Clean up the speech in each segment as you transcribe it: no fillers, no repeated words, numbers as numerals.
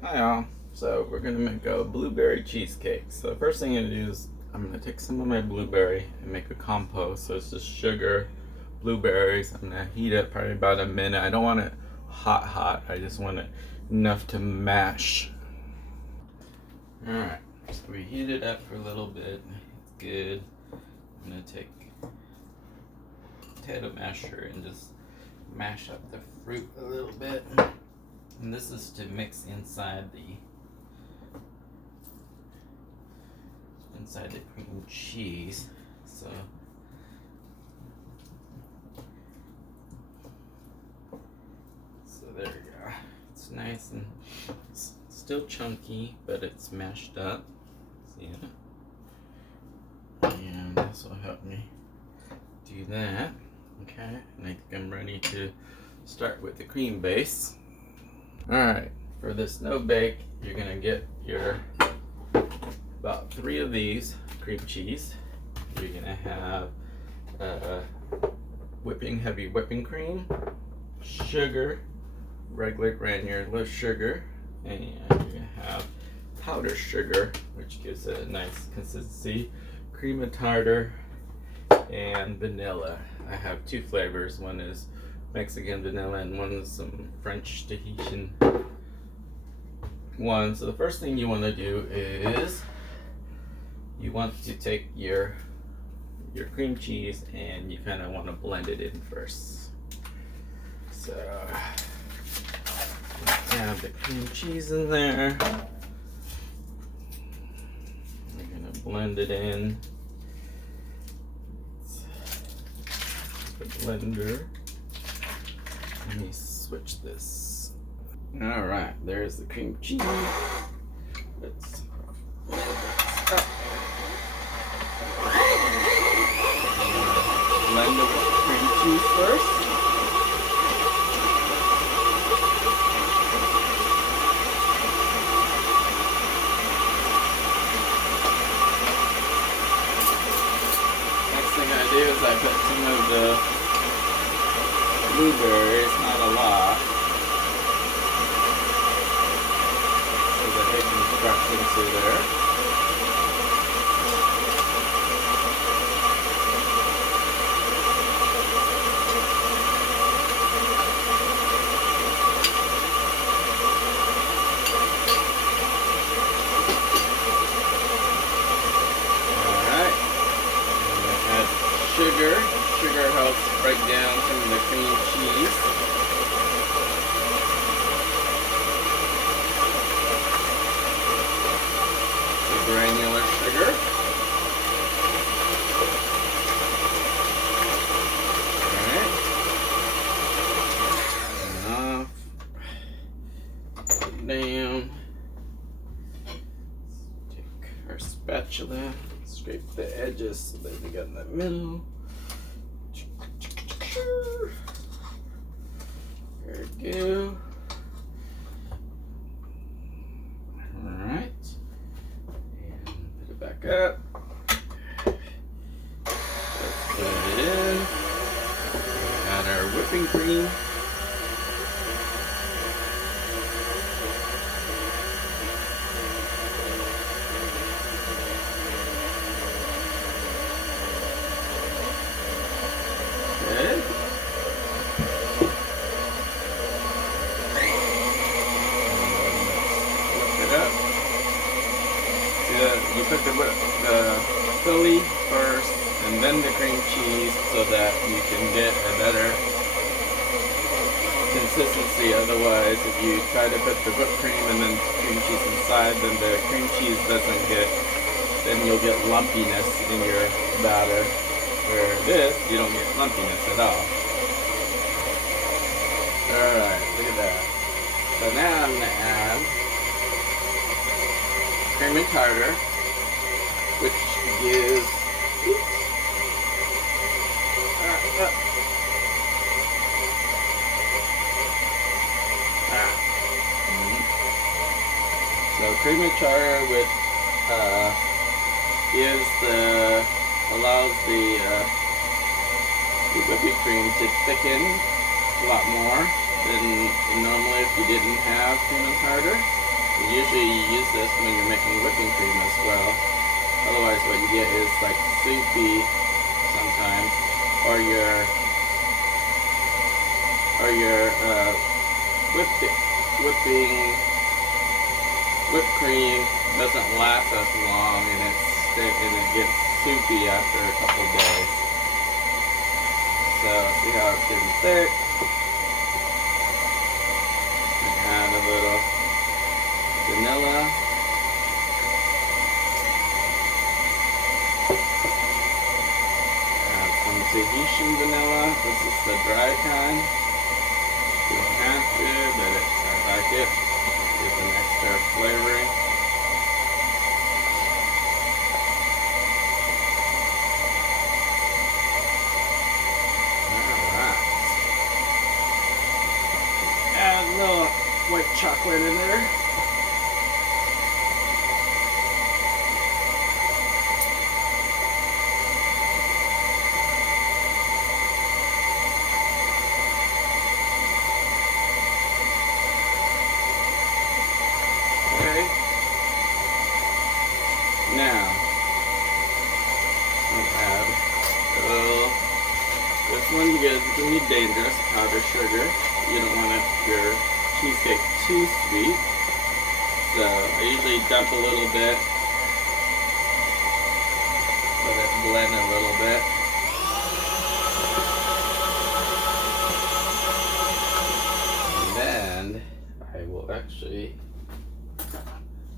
Hi all. So we're gonna make a blueberry cheesecake. So the first thing I'm gonna do is I'm gonna take some of my blueberry and make a compote. So it's just sugar, blueberries. I'm gonna heat it probably about a minute. I don't want it hot. I just want it enough to mash. Alright, so we heat it up for a little bit. It's good. I'm gonna take a potato masher and just mash up the fruit a little bit. And this is to mix inside the cream cheese. So there we go. It's nice and it's still chunky, but it's mashed up. See it? And this will help me do that. Okay, and I think I'm ready to start with the cream base. Alright, for this no bake, you're gonna get your about 3 of these cream cheese. You're gonna have heavy whipping cream, sugar, regular granular sugar, and you're gonna have powdered sugar, which gives it a nice consistency, cream of tartar, and vanilla. I have 2 flavors. One is Mexican vanilla and one is some French Tahitian one. So the first thing you want to do is you want to take your cream cheese and you kind of want to blend it in first. So add the cream cheese in there. We're gonna blend it in the blender. Let me switch this. All right, there's the cream cheese. Let's blend the cream cheese first. Next thing I do is I put some of the blueberries, not a lot, so that they can crack into there. Sugar. Sugar helps break down some of the cream cheese. The granular sugar. Alright. Enough. Put it down. Take our spatula. Scrape the edges so that we got in the middle. There we go. Alright. And put it back up. Let's put it in. Add our whipping cream. You put the Philly first and then the cream cheese so that you can get a better consistency. Otherwise, if you try to put the whipped cream and then cream cheese inside, then the cream cheese doesn't then you'll get lumpiness in your batter. Where this, you don't get lumpiness at all. Alright, look at that. So now I'm going to add cream and tartar, which gives so cream and tartar with allows the whipping cream to thicken a lot more than normally if you didn't have cream and tartar. usually you use this when you're making whipping cream as well. Otherwise what you get is like soupy sometimes, or your whipped cream doesn't last as long, and it gets soupy after a couple days. So see how it's getting thick? And add a little vanilla. Add some Tahitian vanilla. This is the dry kind. You don't have to, but I like it. Gives an extra flavoring. Alright. Add a little white chocolate in there. Okay. Now, I'll add this one is going to be dangerous, powdered sugar. You don't want your cheesecake too sweet. So I usually dump a little bit, let it blend a little bit. And then I will actually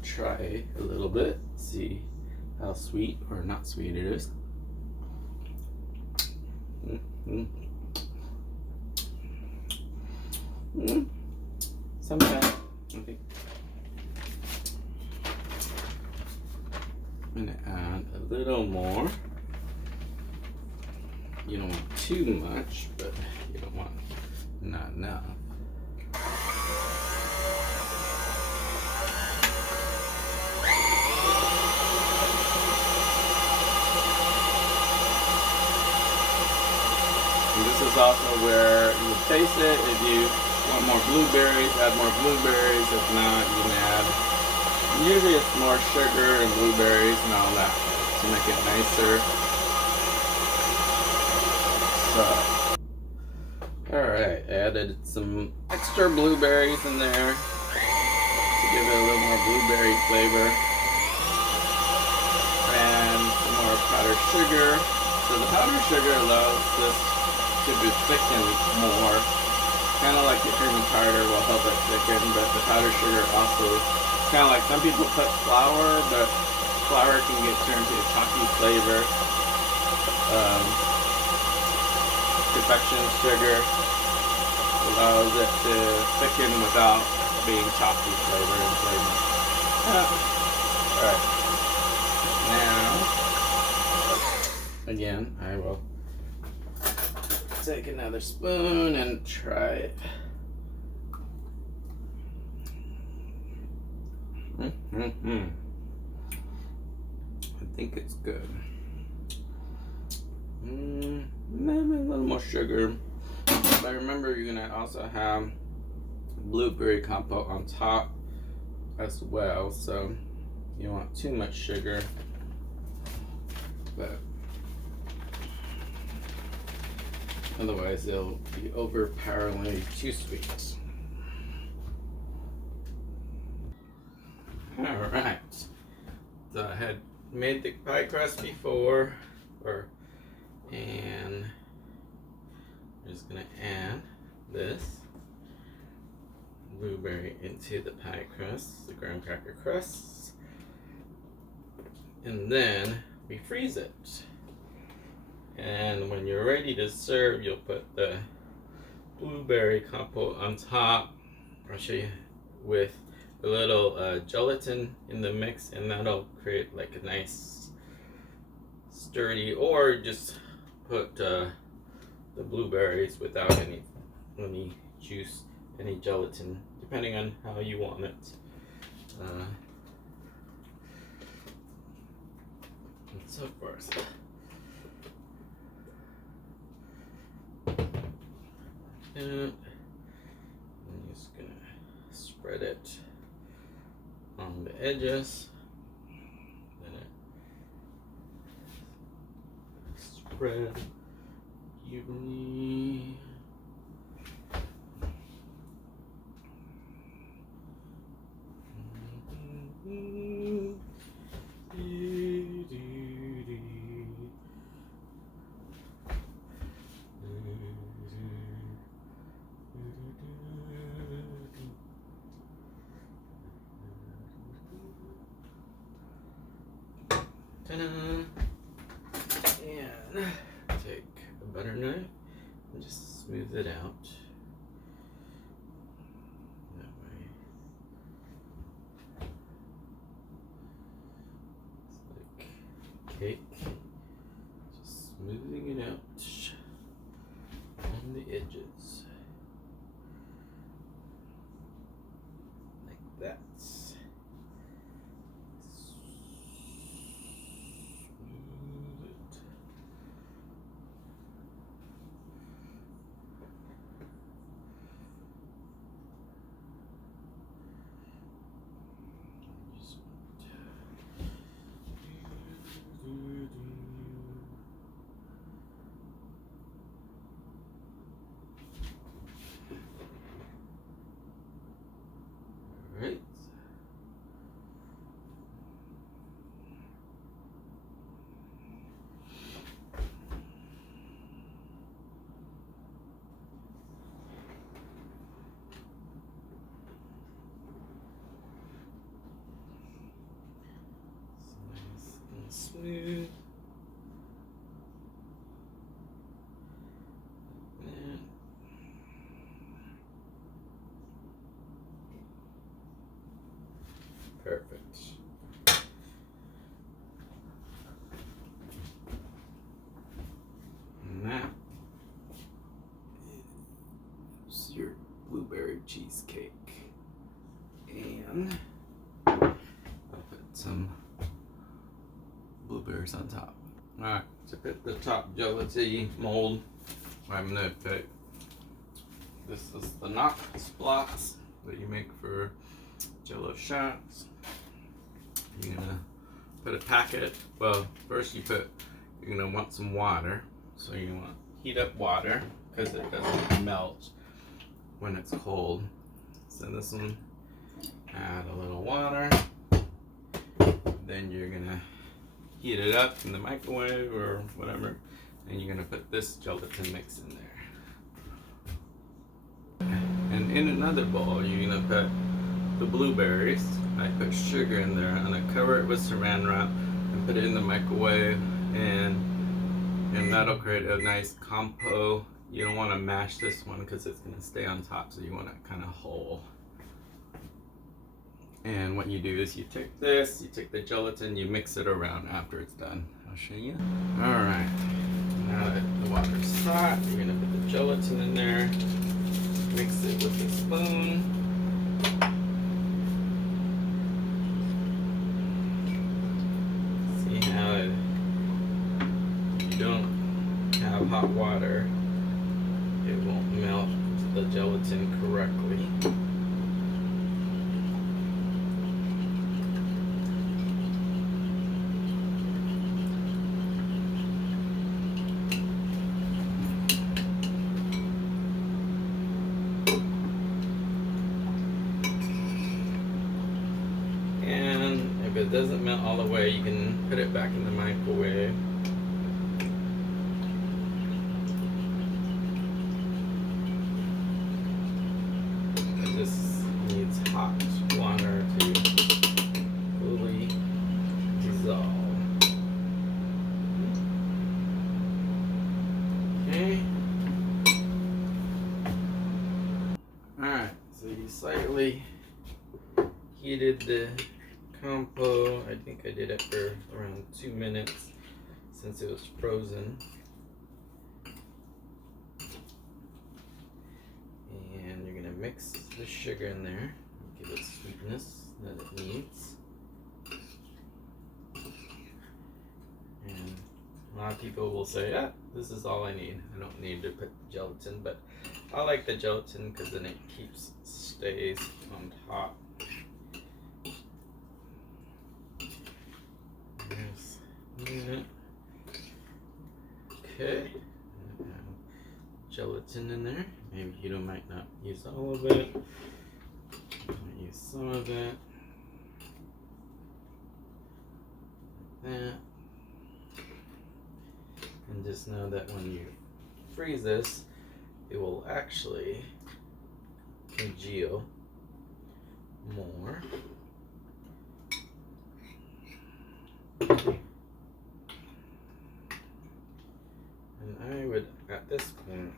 try a little bit, see how sweet or not sweet it is. Sometimes okay. I'm gonna add a little more. You don't want too much, but you don't want not enough. And this is also where you taste it. If you want more blueberries, add more blueberries. If not, you can add. Usually it's more sugar and blueberries and all that to make it nicer. So, alright, added some extra blueberries in there to give it a little more blueberry flavor. And some more powdered sugar. So the powdered sugar allows this to be thickened more. Kind of like the cream and tartar will help it thicken, but the powdered sugar also, kind of like some people put flour, but flour can get turned to a chalky flavor. Perfection sugar allows it to thicken without being chalky flavor and flavor. Alright. Now, again, I will take another spoon and try it. I think it's good. Maybe a little more sugar. But remember, you're gonna also have blueberry compote on top as well, so you don't want too much sugar. But otherwise, it'll be overpoweringly too sweet. Alright, so I had made the pie crust before, and I'm just gonna add this blueberry into the pie crust, the graham cracker crust, and then we freeze it. And when you're ready to serve, you'll put the blueberry compote on top. I'll show you with a little gelatin in the mix, and that'll create like a nice sturdy, or just put the blueberries without any juice, any gelatin, depending on how you want it. And so forth. And I'm just gonna spread it along the edges. Then it spread evenly. And take a butter knife and just smooth it out. That way. It's like cake. Just smoothing it out on the edges. Like that. Right. Nice and smooth. And perfect. And that is your blueberry cheesecake. And I'll put some blueberries on top. Alright, to put the top gelatine mold, I'm going to put, this is the Knox blocks that you make for Jello shots. You're going to put a packet, well, first you're going to want some water. So you want to heat up water because it doesn't melt when it's cold. So this one, add a little water. Then you're going to heat it up in the microwave or whatever, and you're gonna put this gelatin mix in there. And in another bowl, you're gonna put the blueberries. I put sugar in there, and I cover it with saran wrap and put it in the microwave, and that'll create a nice compo. You don't want to mash this one because it's gonna stay on top, so you want it kind of whole. And what you do is you take this, you take the gelatin, you mix it around after it's done. I'll show you. Alright, now that the water's hot, you're going to put the gelatin in there, mix it with a spoon. See how if you don't have hot water, it won't melt the gelatin correctly. If it doesn't melt all the way, you can put it back in the microwave. It just needs hot water to fully dissolve. Okay. Alright, so you slightly heated the compo. I think I did it for around 2 minutes since it was frozen. And you're gonna mix the sugar in there, give it sweetness that it needs. And a lot of people will say, ah, this is all I need. I don't need to put gelatin, but I like the gelatin because then it stays on top. Yeah. Okay. Gelatin in there. Maybe you might not use all of it. You might use some of it. Like that. And just know that when you freeze this, it will actually congeal more. And I would, at this point,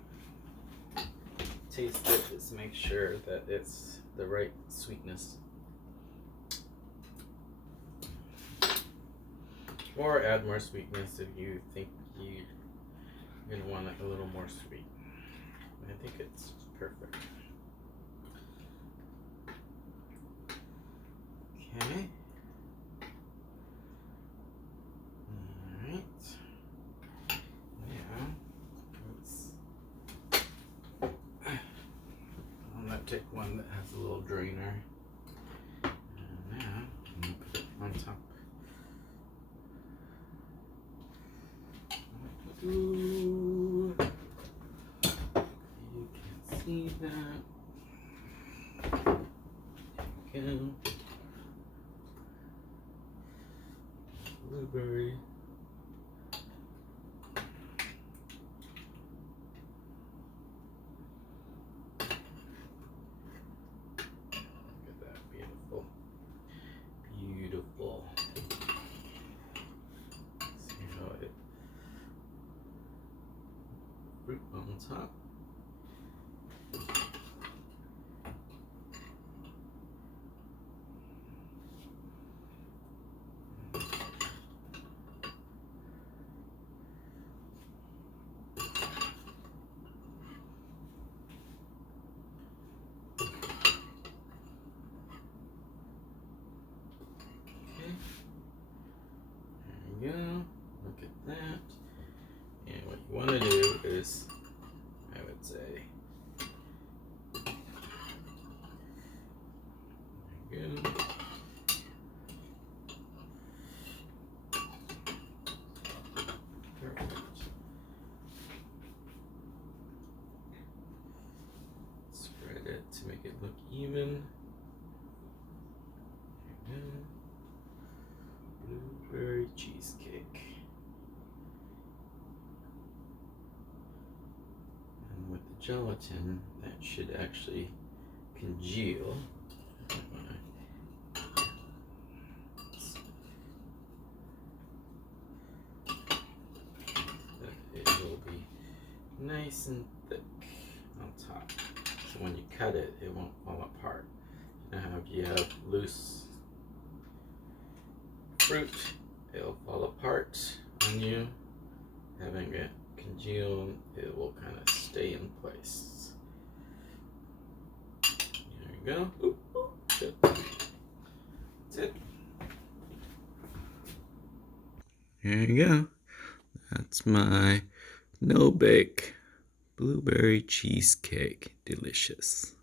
taste it just to make sure that it's the right sweetness. Or add more sweetness if you think you're going to want it a little more sweet. I think it's perfect. Okay. Alright. Now, I'm going to take one that has a little drainer. And now, I'm going to put it on top. Ooh. You can see that. There we go. Blueberry. Look at that, beautiful. Beautiful. See how it fruit on top. There you go. Look at that. And what you want to do is, I would say, there you go. Perfect. Spread it to make it look even. There you go. Blueberry cheesecake. And with the gelatin, that should actually congeal. It will be nice and thick on top. So when you cut it, it won't fall apart. Now if you have loose fruit, it'll fall apart on you. Having it congeal, it will kind of stay in place. There you go. Oop, oop. That's it. There you go. That's my no-bake blueberry cheesecake. Delicious.